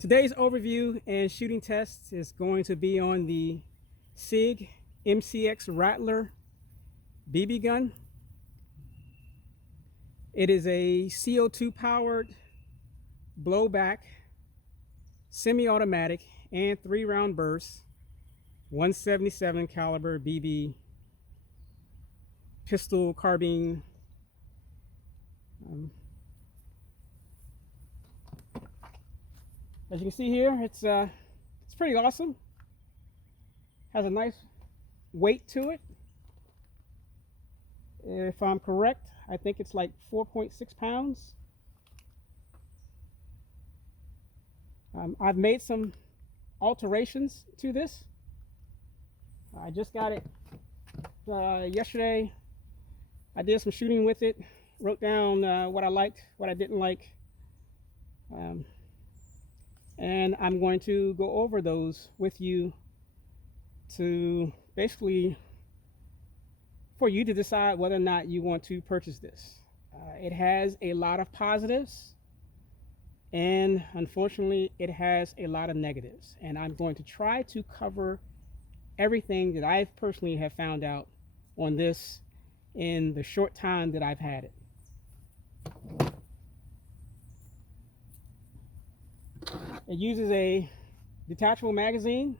Today's overview and shooting test is going to be on the Sig MCX Rattler BB gun. It is a CO2 powered blowback, semi-automatic and 3-round burst 177 caliber BB pistol carbine. As you can see here, it's pretty awesome. Has a nice weight to it. If I'm correct, I think it's like 4.6 pounds. I've made some alterations to this. I just got it yesterday. I did some shooting with it, wrote down what I liked, what I didn't like. And I'm going to go over those with you to basically for you to decide whether or not you want to purchase this. It has a lot of positives, and unfortunately it has a lot of negatives, and I'm going to try to cover everything that I personally have found out on this in the short time that I've had it. It uses a detachable magazine.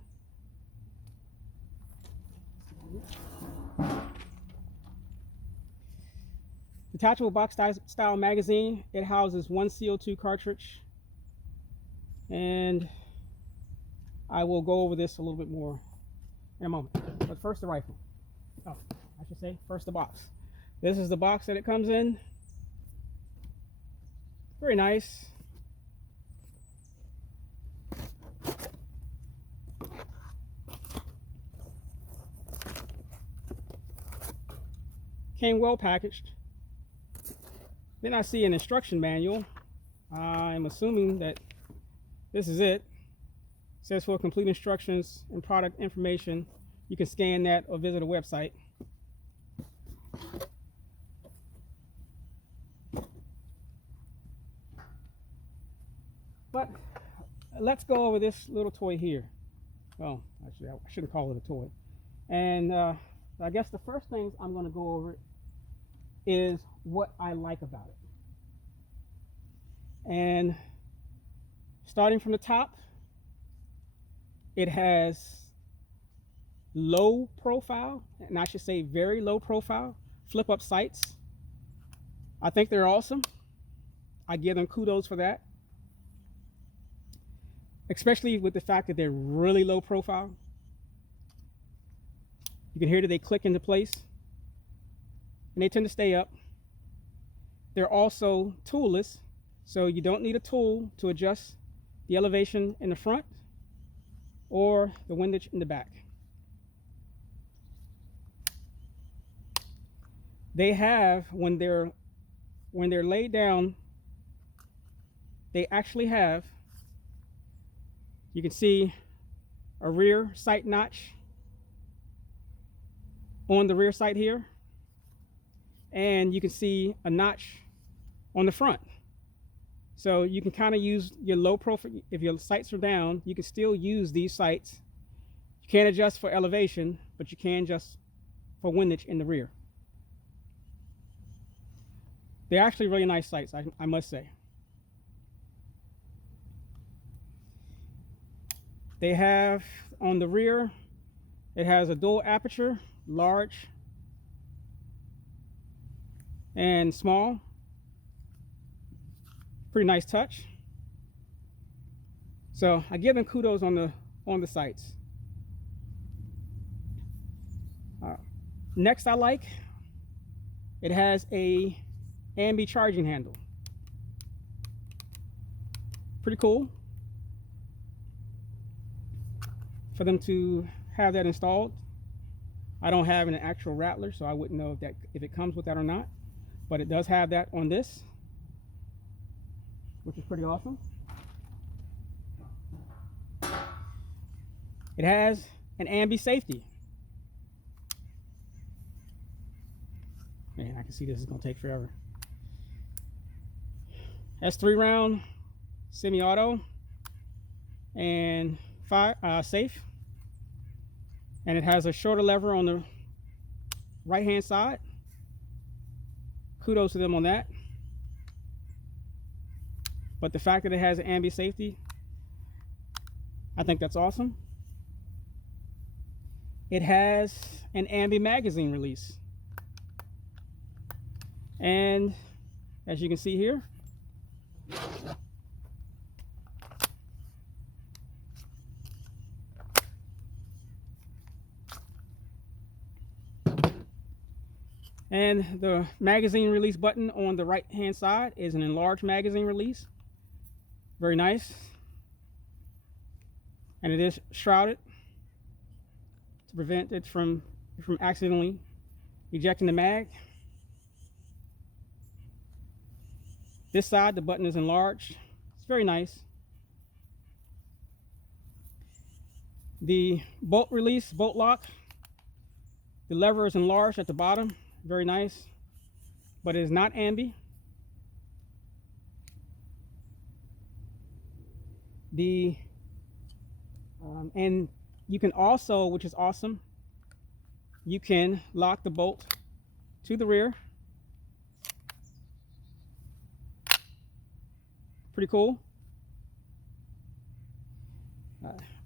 Detachable box style magazine. It houses one CO2 cartridge, and I will go over this a little bit more in a moment. But first, the rifle. Oh, I should say first the box. This is the box that it comes in. Very nice. Came well packaged. Then I see an instruction manual. I'm assuming that this is it. It says for complete instructions and product information, you can scan that or visit a website. But let's go over this little toy here. Well, actually, I shouldn't call it a toy. And I guess the first things I'm going to go over is what I like about it. And starting from the top, it has low profile, and I should say very low profile, flip up sights. I think they're awesome. I give them kudos for that, especially with the fact that they're really low profile. You can hear that they click into place, and they tend to stay up. They're also toolless, so you don't need a tool to adjust the elevation in the front or the windage in the back. They have, when they're laid down, they actually have, you can see a rear sight notch on the rear sight here, and you can see a notch on the front. So you can kind of use your low profile. If your sights are down, you can still use these sights. You can't adjust for elevation, but you can adjust for windage in the rear. They're actually really nice sights, I must say. They have on the rear, it has a dual aperture, large and small. Pretty nice touch. So I give them kudos on the sights. Next, I like it has a ambi charging handle. Pretty cool for them to have that installed. I don't have an actual Rattler, so I wouldn't know if it comes with that or not, but it does have that on this, which is pretty awesome. It has an ambi safety. Man, I can see this is going to take forever. Has 3-round semi-auto. and safe. And it has a shorter lever on the right hand side. Kudos to them on that. But the fact that it has an ambi safety, I think that's awesome. It has an ambi magazine release. And as you can see here, and the magazine release button on the right hand side is an enlarged magazine release. Very nice. And it is shrouded to prevent it from accidentally ejecting the mag. This side, the button is enlarged. It's very nice. The bolt release, bolt lock, the lever is enlarged at the bottom. Very nice. But it is not ambi. And you can also, which is awesome, you can lock the bolt to the rear. Pretty cool.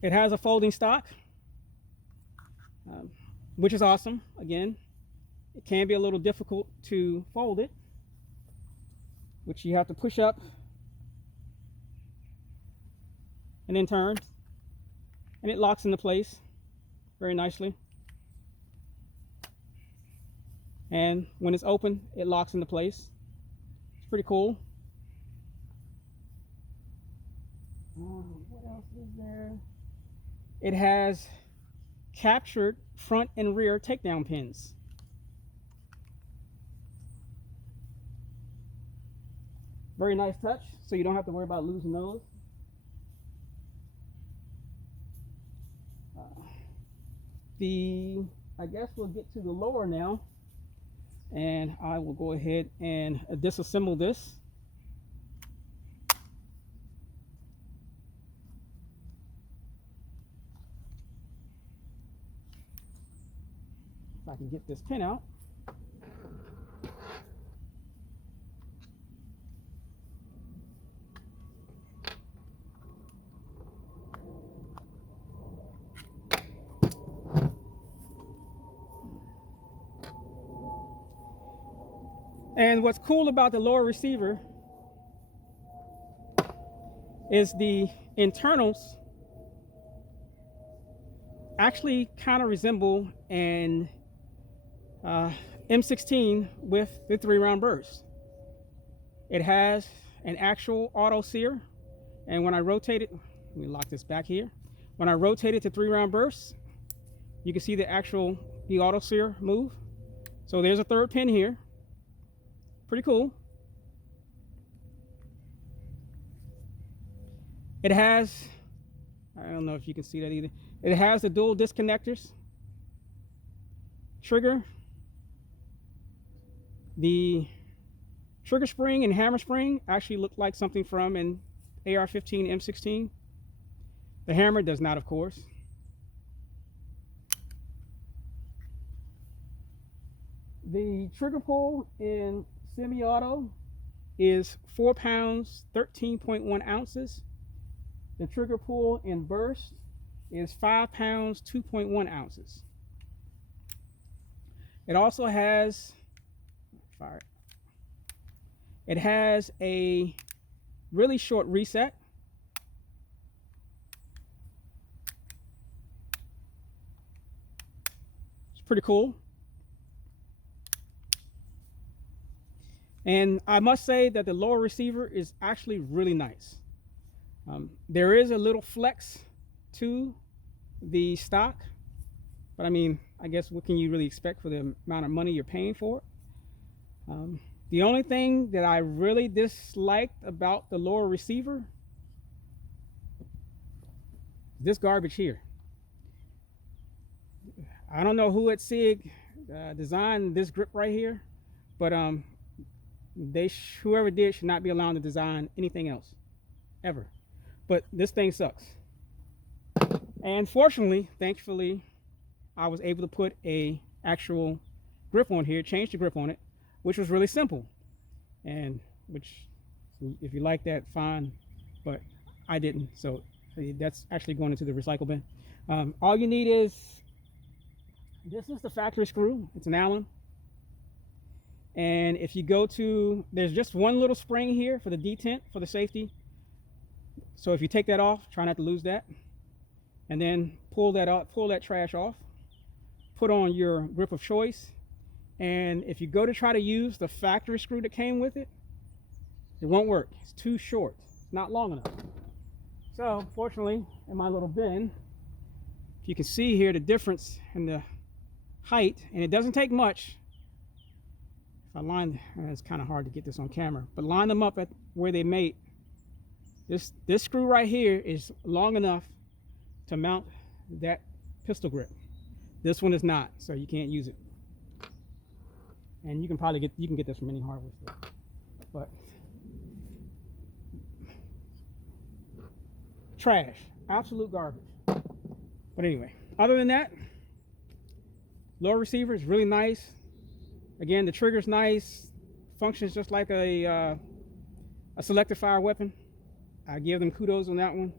It has a folding stock, which is awesome. Again, it can be a little difficult to fold it, which you have to push up and then turn, and it locks into place very nicely. And when it's open, it locks into place. It's pretty cool. What else is there? It has captured front and rear takedown pins. Very nice touch, so you don't have to worry about losing those. I guess we'll get to the lower now, and I will go ahead and disassemble this. If I can get this pin out. And what's cool about the lower receiver is the internals actually kind of resemble an M16 with the 3-round burst. It has an actual auto sear, and when I rotate it, let me lock this back here. When I rotate it to 3-round bursts, you can see the auto sear move. So there's a third pin here. Pretty cool. It has, I don't know if you can see that either. It has the dual disconnectors, trigger, the trigger spring and hammer spring actually look like something from an AR-15 M16. The hammer does not, of course. The trigger pull in semi-auto is 4 pounds, 13.1 ounces. The trigger pull in burst is 5 pounds, 2.1 ounces. It also has, it has a really short reset. It's pretty cool. And I must say that the lower receiver is actually really nice. There is a little flex to the stock, but I mean, I guess what can you really expect for the amount of money you're paying for it? The only thing that I really disliked about the lower receiver is this garbage here. I don't know who at Sig designed this grip right here, but whoever did should not be allowed to design anything else, ever. But this thing sucks. And fortunately, thankfully, I was able to put a actual grip on here, change the grip on it, which was really simple. And which, if you like that, fine, but I didn't. So that's actually going into the recycle bin. All you need is, this is the factory screw. It's an Allen. And if you go to, there's just one little spring here for the detent, for the safety. So if you take that off, try not to lose that. And then pull that out, pull that trash off. Put on your grip of choice. And if you go to try to use the factory screw that came with it, it won't work. It's too short. It's not long enough. So fortunately, in my little bin, you can see here the difference in the height, and it doesn't take much. If I line, it's kind of hard to get this on camera, but line them up at where they mate. This screw right here is long enough to mount that pistol grip. This one is not, so you can't use it. And you can probably get this from any hardware store. But trash, absolute garbage. But anyway, other than that, lower receiver is really nice. Again, the trigger's nice, functions just like a selective fire weapon. I give them kudos on that one.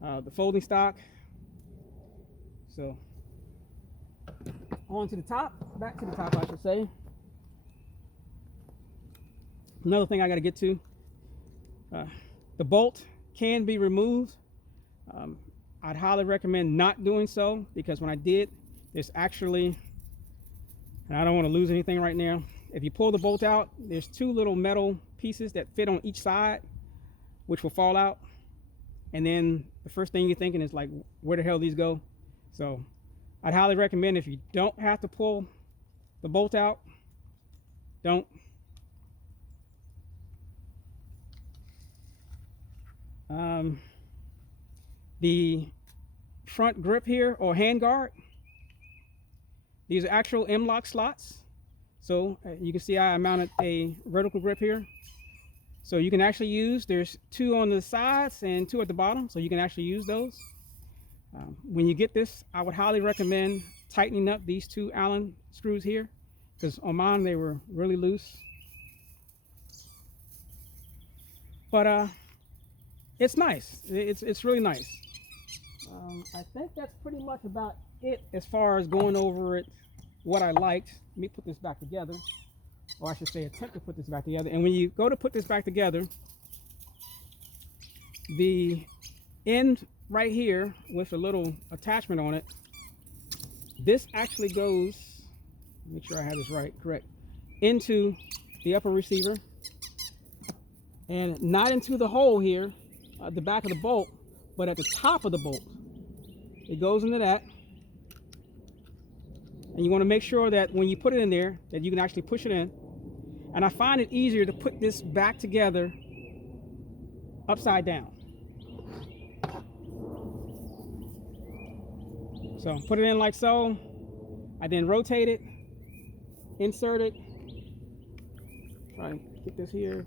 The folding stock. So on to the top, back to the top, I should say. Another thing I got to get to, the bolt can be removed. I'd highly recommend not doing so, because when I did, there's actually, and I don't want to lose anything right now. If you pull the bolt out, there's two little metal pieces that fit on each side, which will fall out. And then the first thing you're thinking is like, where the hell these go? So I'd highly recommend, if you don't have to pull the bolt out, don't. The front grip here, or handguard, these are actual M-lock slots. So you can see I mounted a vertical grip here. So you can actually use, there's two on the sides and two at the bottom, so you can actually use those. When you get this, I would highly recommend tightening up these two Allen screws here, because on mine they were really loose. But it's nice. It's really nice. I think that's pretty much about it as far as going over it, what I liked. Let me put this back together, or I should say attempt to put this back together. And when you go to put this back together, the end right here with a little attachment on it, this actually goes, make sure I have this right, correct, into the upper receiver, and not into the hole here at the back of the bolt, but at the top of the bolt. It goes into that. And you want to make sure that when you put it in there, that you can actually push it in. And I find it easier to put this back together upside down. So put it in like so. I then rotate it, insert it, try to get this here.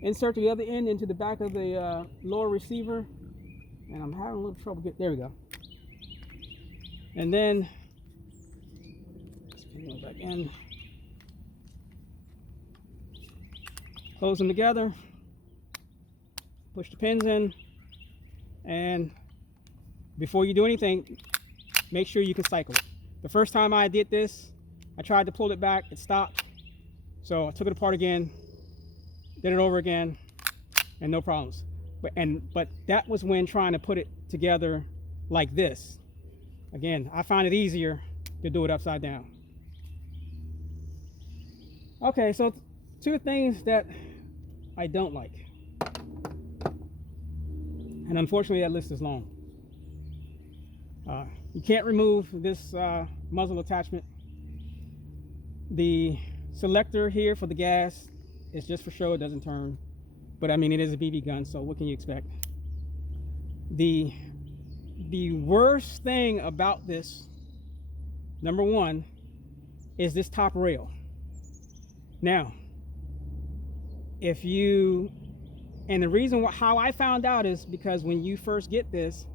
Insert the other end into the back of the lower receiver. And I'm having a little trouble getting, there we go. And then, let's put it back in. Close them together. Push the pins in. And before you do anything, make sure you can cycle it. The first time I did this, I tried to pull it back, it stopped. So I took it apart again, did it over again, and no problems. But that was when trying to put it together like this. Again, I find it easier to do it upside down. Okay, so two things that I don't like. And unfortunately, that list is long. You can't remove this muzzle attachment. The selector here for the gas is just for show, it doesn't turn. But I mean, it is a BB gun, so what can you expect? The worst thing about this, number one, is this top rail. Now, if you And the reason how I found out is because when you first get this,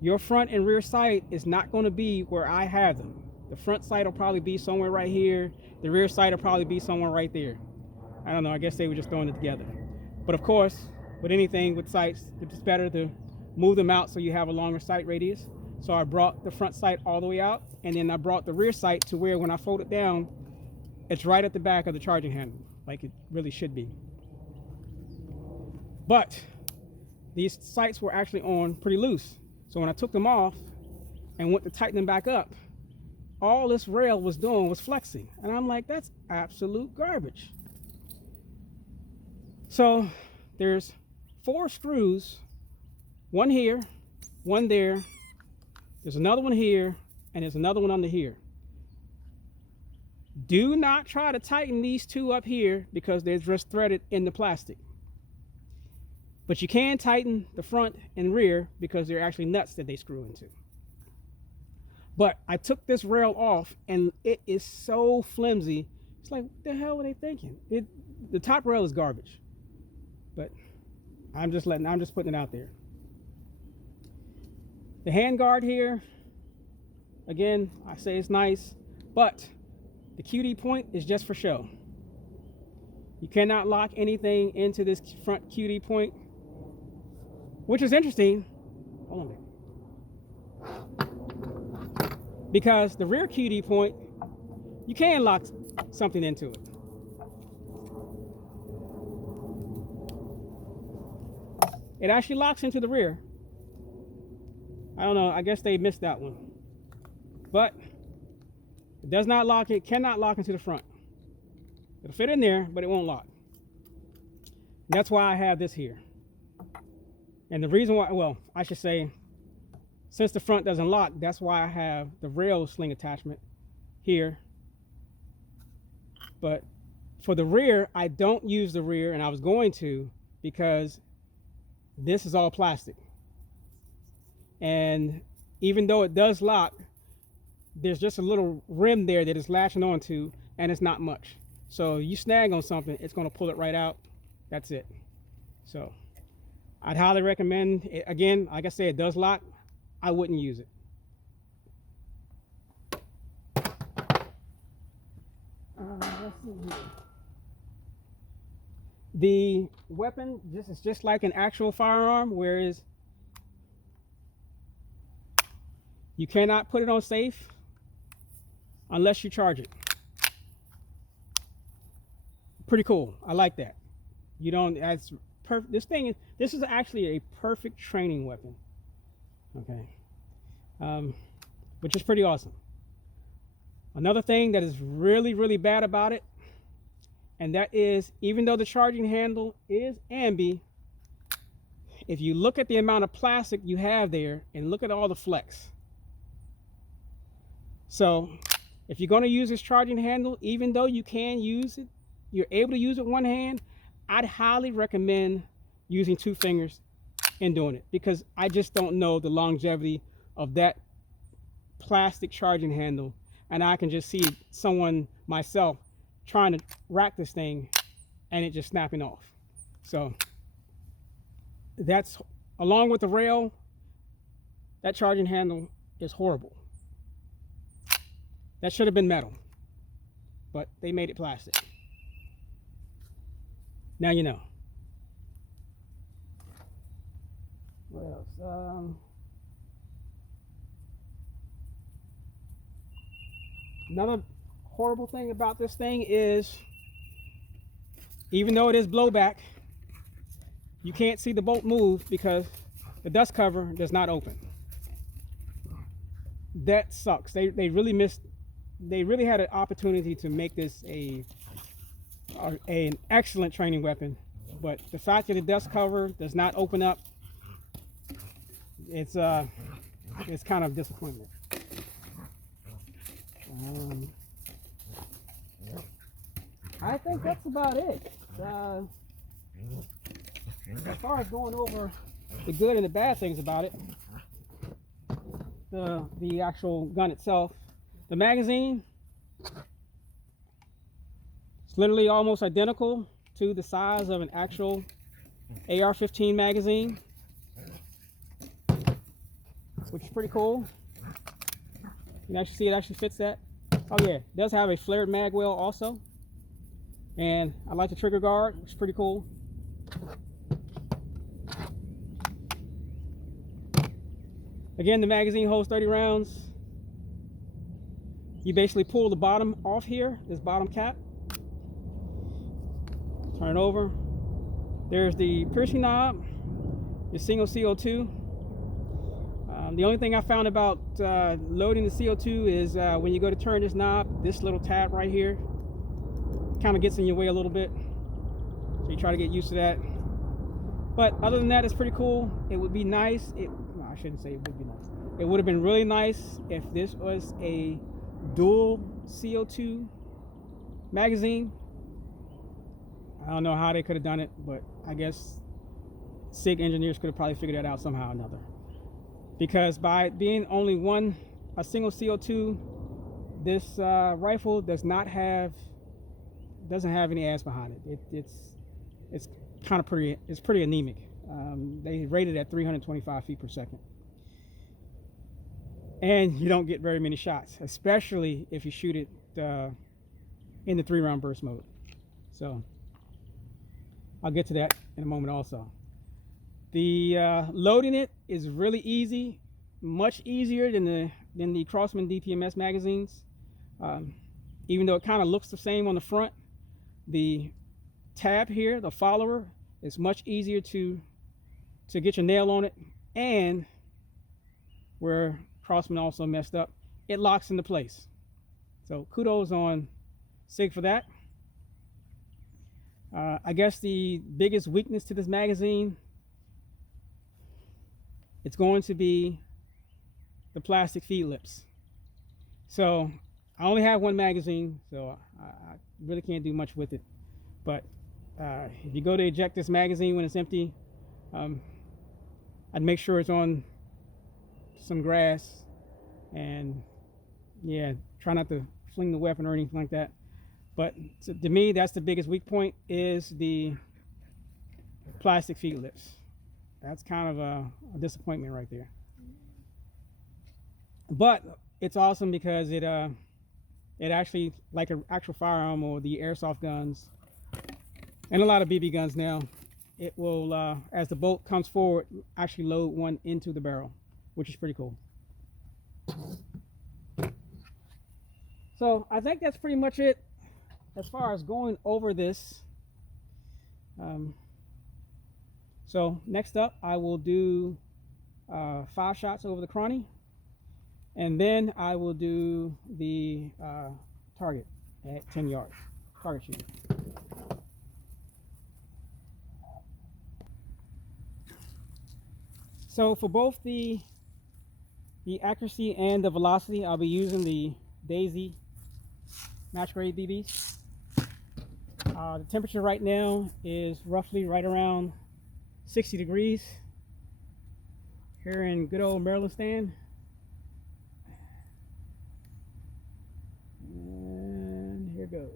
your front and rear sight is not going to be where I have them. The front sight will probably be somewhere right here. The rear sight will probably be somewhere right there. I don't know, I guess they were just throwing it together. But of course, with anything with sights, it's better to move them out so you have a longer sight radius. So I brought the front sight all the way out, and then I brought the rear sight to where when I fold it down, it's right at the back of the charging handle, like it really should be. But these sights were actually on pretty loose. So when I took them off and went to tighten them back up, all this rail was doing was flexing. And I'm like, that's absolute garbage. So there's 4 screws, one here, one there, there's another one here, and there's another one under here. Do not try to tighten these 2 up here because they're just threaded in the plastic. But you can tighten the front and rear because they're actually nuts that they screw into. But I took this rail off and it is so flimsy. It's like, what the hell were they thinking? The top rail is garbage. But I'm just putting it out there. The handguard here, again, I say it's nice, but the QD point is just for show. You cannot lock anything into this front QD point, which is interesting. Hold on a minute. Because the rear QD point, you can lock something into it. It actually locks into the rear. I don't know, I guess they missed that one. But it does not lock, it cannot lock into the front. It'll fit in there, but it won't lock. And that's why I have this here. And the reason why, well, I should say, since the front doesn't lock, that's why I have the rail sling attachment here. But for the rear, I don't use the rear, and I was going to, because this is all plastic. And even though it does lock, there's just a little rim there that it's latching onto, and it's not much. So you snag on something, it's going to pull it right out. That's it. So I'd highly recommend it. Again, like I said, it does lock. I wouldn't use it. Let's see here. The weapon is just like an actual firearm, whereas you cannot put it on safe unless you charge it. Pretty cool. I like that. You don't, that's perfect. This is actually a perfect training weapon. Okay. Which is pretty awesome. Another thing that is really, really bad about it, and that is, even though the charging handle is ambi, if you look at the amount of plastic you have there and look at all the flex. So if you're going to use this charging handle, even though you can use it, you're able to use it one hand, I'd highly recommend using 2 fingers in doing it, because I just don't know the longevity of that plastic charging handle. And I can just see someone, myself, trying to rack this thing and it just snapping off. So that's, along with the rail, that charging handle is horrible. That should have been metal, but they made it plastic. Now you know. What else? Another horrible thing about this thing is, even though it is blowback, you can't see the bolt move because the dust cover does not open. That sucks. They really missed. They really had an opportunity to make this an excellent training weapon, but the fact that the dust cover does not open up, it's kind of disappointment. I think that's about it. As far as going over the good and the bad things about it, the actual gun itself, the magazine, it's literally almost identical to the size of an actual AR-15 magazine, which is pretty cool. You can actually see it actually fits that. Oh yeah, it does have a flared mag well also. And I like the trigger guard, which is pretty cool. Again, the magazine holds 30 rounds. You basically pull the bottom off here, this bottom cap. Turn it over. There's the piercing knob, the single CO2. The only thing I found about loading the CO2 is when you go to turn this knob, this little tab right here kind of gets in your way a little bit. So you try to get used to that. But other than that, it's pretty cool. It would be nice. No, I shouldn't say it would be nice. It would have been really nice if this was a dual CO2 magazine. I don't know how they could have done it, but I guess SIG engineers could have probably figured that out somehow or another. Because by being only a single CO2, this rifle doesn't have any ass behind it. It's kind of pretty anemic. They rated at 325 feet per second. And you don't get very many shots, especially if you shoot it in the 3-round burst mode. So I'll get to that in a moment also. The loading it is really easy, much easier than the Crosman DPMS magazines. Even though it kind of looks the same on the front, the tab here, the follower, is much easier to get your nail on it. And where Crosman also messed up, it locks into place. So kudos on SIG for that. I guess the biggest weakness to this magazine, it's going to be the plastic feed lips. So I only have one magazine, so I really can't do much with it. But if you go to eject this magazine when it's empty, I'd make sure it's on some grass, and yeah, try not to fling the weapon or anything like that. But to me, that's the biggest weak point, is the plastic feed lips. That's kind of a disappointment right there. But it's awesome because it actually, like an actual firearm or the airsoft guns and a lot of BB guns now, it will, as the bolt comes forward, actually load one into the barrel, which is pretty cool. So I think that's pretty much it as far as going over this. So next up, I will do 5 shots over the chrony, and then I will do the target at 10 yards, target shooting. So for both the accuracy and the velocity, I'll be using the Daisy match grade BBs. The temperature right now is roughly right around 60 degrees here in good old Maryland stand. And here goes.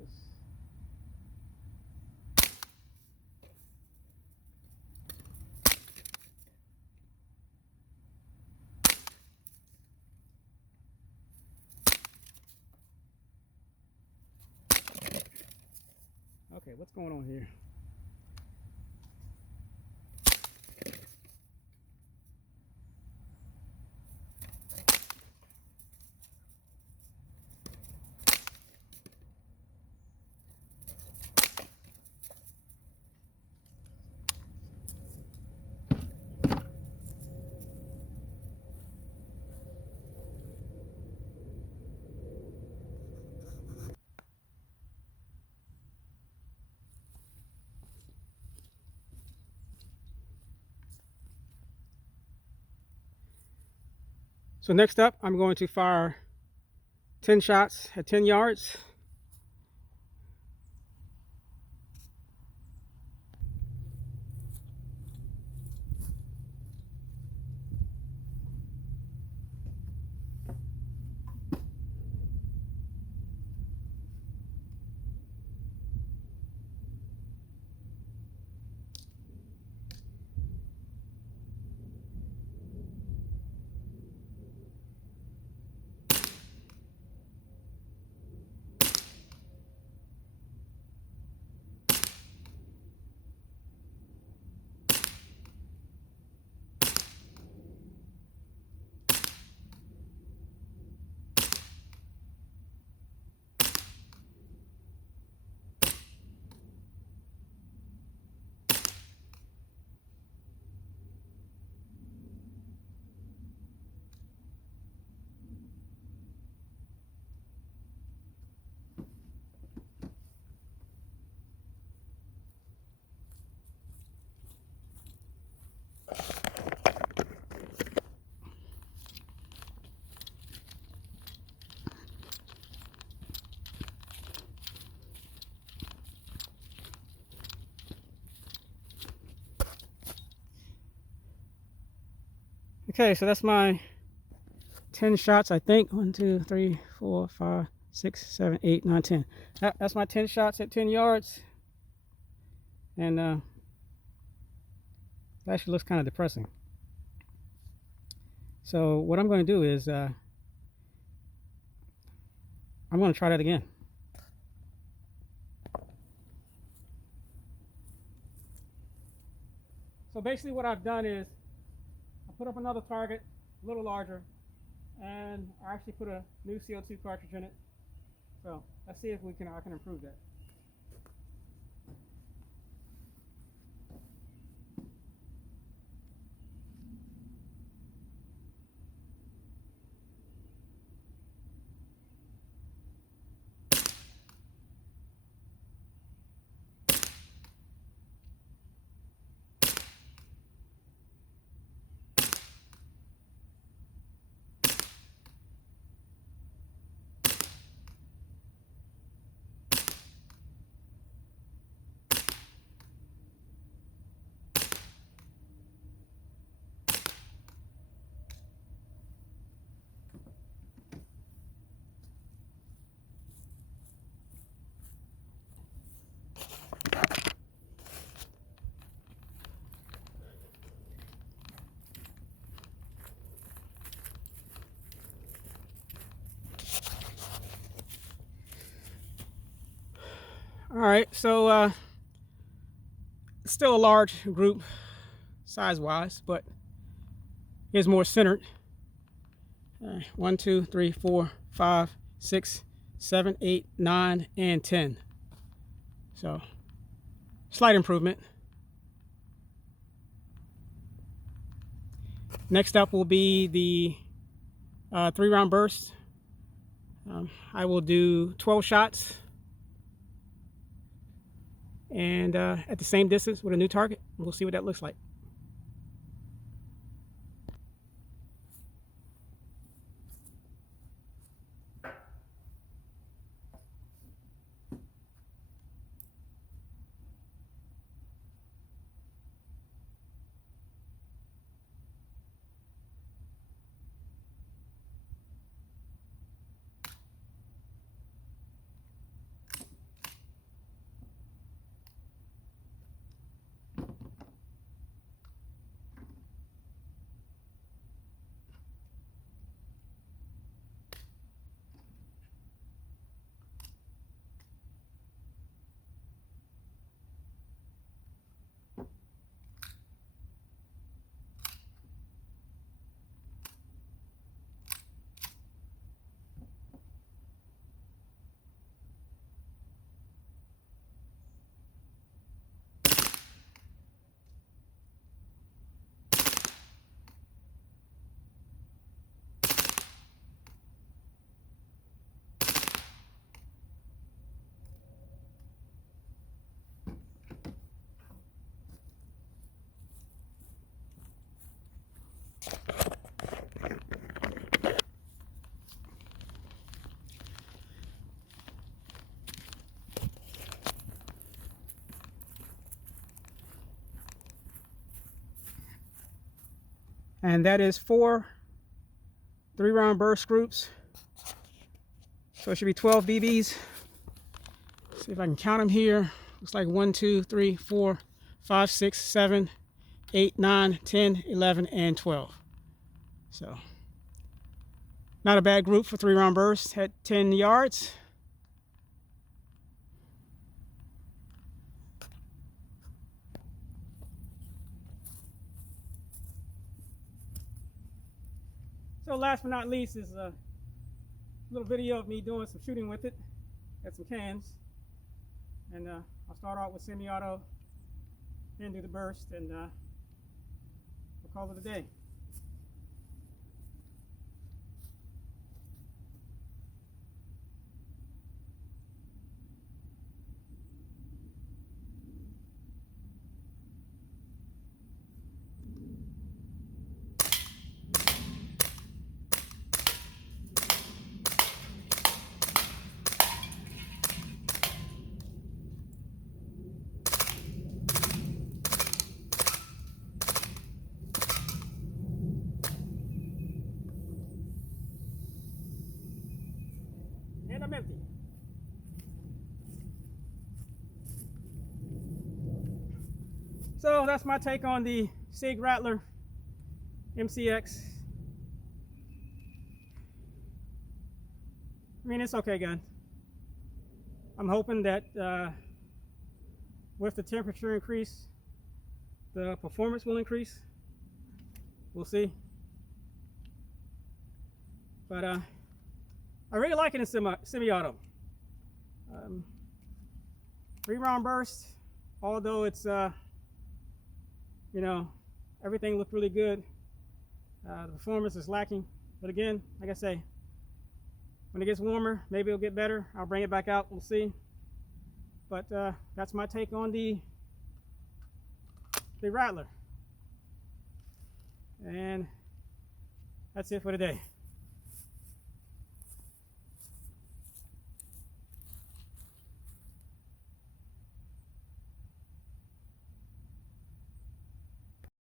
Okay, what's going on here? So next up, I'm going to fire 10 shots at 10 yards. Okay, so that's my 10 shots, I think. 1, 2, 3, 4, 5, 6, 7, 8, 9, 10. That's my 10 shots at 10 yards. And it actually looks kind of depressing. So what I'm going to do is I'm going to try that again. So basically what I've done is I put up another target, a little larger, and I actually put a new CO2 cartridge in it. So let's see if I can improve that. All right, so it's still a large group size-wise, but here's more centered. 1, 2, 3, 4, 5, 6, 7, 8, 9, and 10. So slight improvement. Next up will be the 3-round burst. I will do 12 shots and at the same distance with a new target. We'll see what that looks like. And that is 4 3-round burst groups. So it should be 12 BBs. See if I can count them here. Looks like 1, 2, 3, 4, 5, 6, 7, 8, 9, 10, 11, and 12. So not a bad group for 3-round bursts at 10 yards. So last but not least is a little video of me doing some shooting with it. Got some cans. And I'll start out with semi-auto, then do the burst, and we'll call it a day. So that's my take on the Sig Rattler MCX. I mean, it's okay gun. I'm hoping that with the temperature increase, the performance will increase. We'll see. But I really like it in semi-auto. 3-round burst, although it's you know, everything looked really good. The performance is lacking, but again, like I say, when it gets warmer, maybe it'll get better. I'll bring it back out. We'll see. But that's my take on the Rattler, and that's it for today.